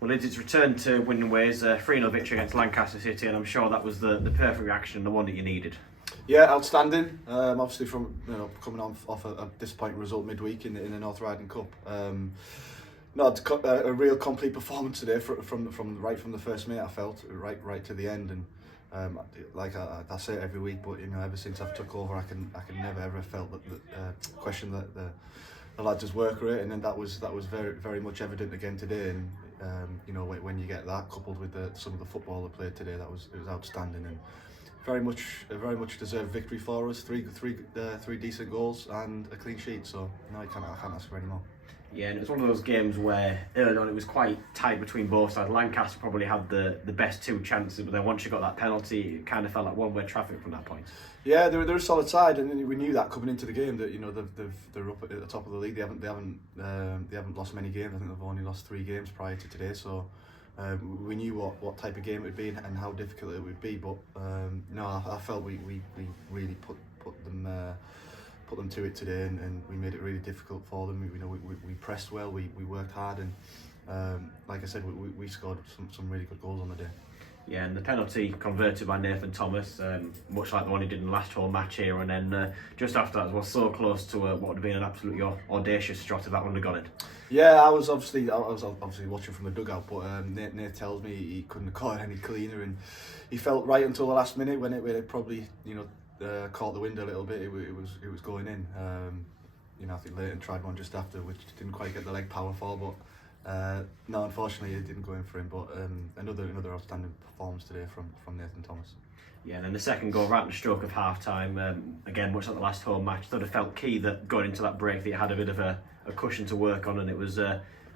Well, it's returned to winning ways, 3-0 victory against Lancaster City, and I'm sure that was the perfect reaction, the one that you needed. Yeah, outstanding. Obviously, from coming on off a disappointing result midweek in the North Riding Cup. Not a real complete performance today from right from the first minute. I felt right to the end, and like I say it every week, but ever since I've took over, I can never ever felt that question that the lads' work rate, and then that was very much evident again today. And when you get that coupled with some of the football they played today, it was outstanding and very much deserved victory for us. Three decent goals and a clean sheet. So no, I can't ask for any more. Yeah, and it was one of those games where early on it was quite tight between both sides. Lancaster probably had the best two chances, but then once you got that penalty, it kind of felt like one-way traffic from that point. Yeah, they're a solid side, and we knew that coming into the game that they're up at the top of the league. They haven't lost many games. I think they've only lost 3 games prior to today. So we knew what type of game it would be and how difficult it would be. But no, I felt we really put them to it today, and we made it really difficult for them. We pressed well, we worked hard, and like I said, we scored some really good goals on the day. Yeah, and the penalty converted by Nathan Thomas, much like the one he did in the last home match here, and then just after that, was so close to what would have been an absolutely audacious shot if that wouldn't have gone in. Yeah, I was obviously watching from the dugout, but Nate tells me he couldn't have caught it any cleaner, and he felt right until the last minute when it probably caught the wind a little bit. It was going in. I think Leighton tried one just after, which didn't quite get the leg power for, but. No, unfortunately, it didn't go in for him. But another outstanding performance today from Nathan Thomas. Yeah, and then the second goal right at the stroke of half time. Again, much like the last home match, sort of felt key that going into that break, that you had a bit of a cushion to work on, and it was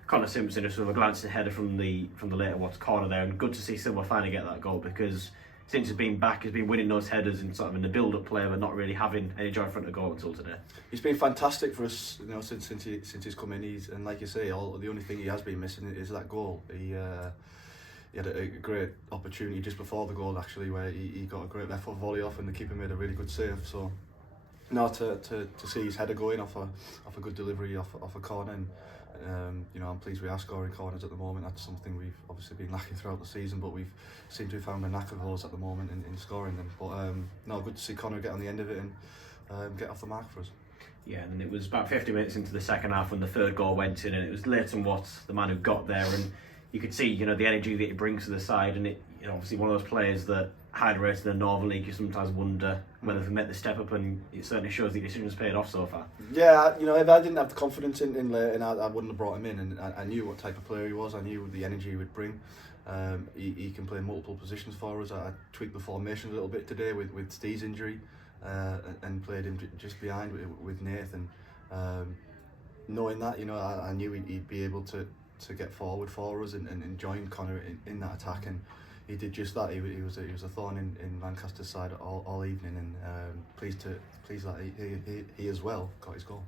Connor Simpson just with a glance header from the later Watts corner there, and good to see Silva finally get that goal because since he's been back, he's been winning those headers and sort of in the build-up play, but not really having any joy in front of goal until today. He's been fantastic for us, since he's come in. And like you say, the only thing he has been missing is that goal. He had a great opportunity just before the goal, actually, where he got a great left foot volley off, and the keeper made a really good save. So, now to see his header going off a good delivery off a corner. And, I'm pleased we are scoring corners at the moment. That's something we've obviously been lacking throughout the season, but we've seemed to have found a knack of those at the moment in scoring them. But good to see Connor get on the end of it and get off the mark for us. Yeah, and it was about 50 minutes into the second half when the third goal went in, and it was Leighton Watts, the man who got there, and you could see, the energy that he brings to the side, and it, obviously one of those players that highly rated in the Northern League, you sometimes wonder whether they've met the step up, and it certainly shows the decision's paid off so far. Yeah, if I didn't have the confidence in Leighton, I wouldn't have brought him in, and I knew what type of player he was. I knew the energy he would bring. He can play multiple positions for us. I tweaked the formation a little bit today with Steve's injury, and played him just behind with Nathan. Knowing that, I knew he'd be able to get forward for us and join Connor in that attack, and he did just that. He was a thorn in Lancaster's side all evening, and pleased that he as well got his goal.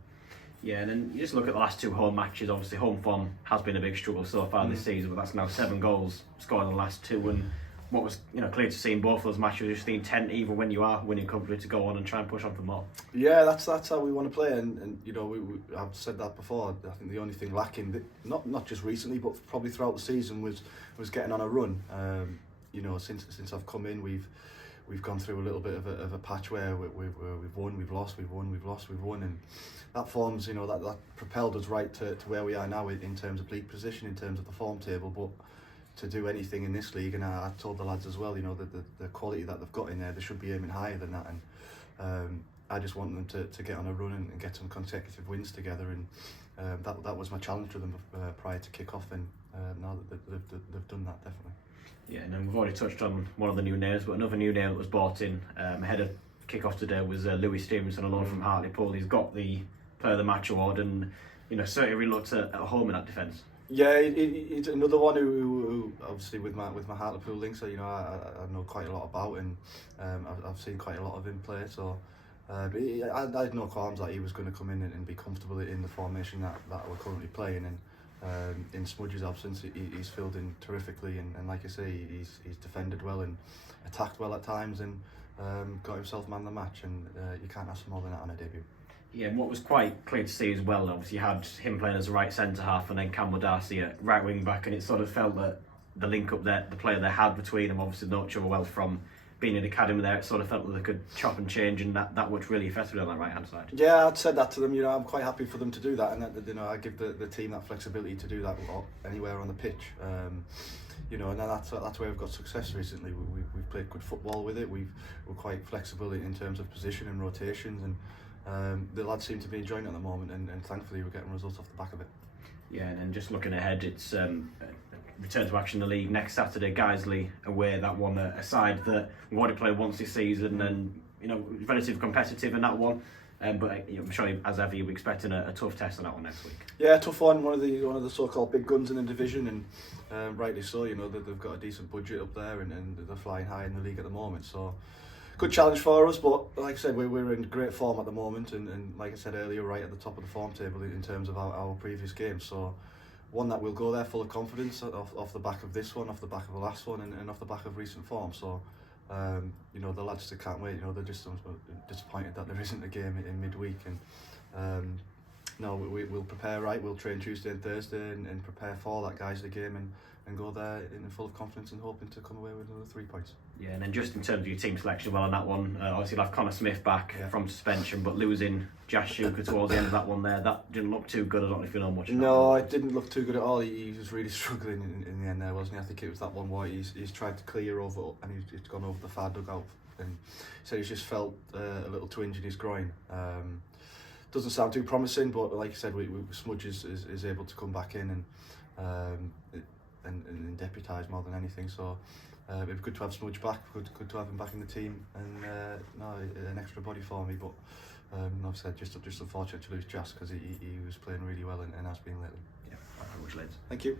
Yeah, and then you just look at the last 2 home matches. Obviously, home form has been a big struggle so far this season, but that's now 7 goals scored in the last 2. And what was clear to see in both those matches is just the intent, even when you are winning comfortably, to go on and try and push on for more. Yeah, that's how we want to play, and I've said that before. I think the only thing lacking, not just recently, but probably throughout the season, was getting on a run. Since I've come in, we've gone through a little bit of a patch where we've won, we've lost, we've won, we've lost, we've won, and that forms, that propelled us right to where we are now in terms of league position, in terms of the form table. But to do anything in this league, and I told the lads as well, the quality that they've got in there, they should be aiming higher than that. And I just want them to get on a run and get some consecutive wins together. And that was my challenge to them prior to kick-off, and now that they've done that, definitely. Yeah, and then we've already touched on one of the new names, but another new name that was brought in ahead of kick-off today was Louis Stevenson, alone from Hartlepool. He's got the Player of the Match award, and certainly really looked at home in that defence. Yeah, he's another one who obviously with my Hartlepool links, I know quite a lot about, and I've seen quite a lot of him play. So I had no qualms that he was going to come in and be comfortable in the formation that we're currently playing. And in Smudge's absence, he's filled in terrifically, and like I say, he's defended well and attacked well at times, and got himself man of the match, and you can't ask for more than that on a debut. Yeah, and what was quite clear to see as well, obviously you had him playing as a right centre half and then Campbell Darcy at right wing back, and it sort of felt that the link up there, the player they had between them, obviously know each other well from being in the academy there, it sort of felt that they could chop and change, and that much really effective on that right hand side. Yeah, I'd said that to them. I'm quite happy for them to do that, and I give the team that flexibility to do that anywhere on the pitch. And that's where we've got success recently. We've played good football with it. We're quite flexible in terms of position and rotations, and the lads seem to be enjoying it at the moment, and thankfully we're getting results off the back of it. Yeah, and then just looking ahead, it's return to action in the league next Saturday. Guiseley away, that one a side that we've already played once this season, and relatively competitive in that one. But I'm sure, as ever, you'll be expecting a tough test on that one next week. Yeah, tough one. One of the so-called big guns in the division, and rightly so. They've got a decent budget up there, and they're flying high in the league at the moment. So, good challenge for us. But like I said, we're in great form at the moment, and like I said earlier, right at the top of the form table in terms of our previous games. So, one that we'll go there full of confidence off the back of this one, off the back of the last one, and off the back of recent form. So. The lads just can't wait. They're just disappointed that there isn't a game in midweek, and we'll prepare right. We'll train Tuesday and Thursday and prepare for that Guiseley game and go there in full of confidence and hoping to come away with another 3 points. Yeah, and then just in terms of your team selection, well, on that one, obviously you'll have Connor Smith back from suspension, but losing Josh Shuker towards the end of that one there, that didn't look too good. I don't know if you know much. No, it didn't look too good at all. He was really struggling in the end there, wasn't he? I think it was that one where he's tried to clear over and he's gone over the far dugout, and he said he's just felt a little twinge in his groin. Doesn't sound too promising, but like I said, Smudge is able to come back in and deputise more than anything. So it was good to have Smudge back. Good to have him back in the team, and an extra body for me. But I've said just unfortunate to lose Jas because he was playing really well and has been lately. Yeah, very much, lads. Thank you.